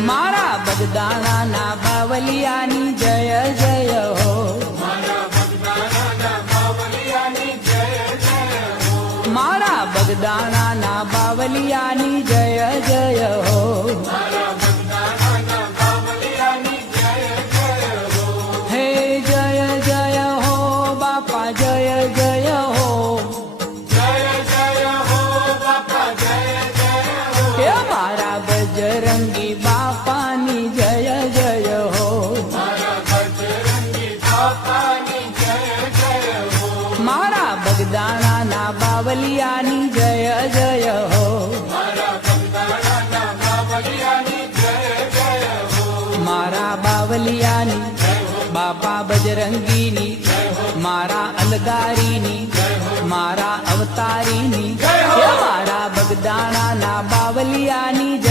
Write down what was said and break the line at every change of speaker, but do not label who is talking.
મારા બગદાણાના બાવલિયાની જય જય હો. મારા બગદાણાના બાવલિયાની જય જય હો. મારા બગદાણાના બાવલિયાની જય જય હો. મારા બાવલિયાની બાપા બજરંગીની મારા અલગારીની મારા અવતારીની મારા બગદાણાના બાવલિયાની જય.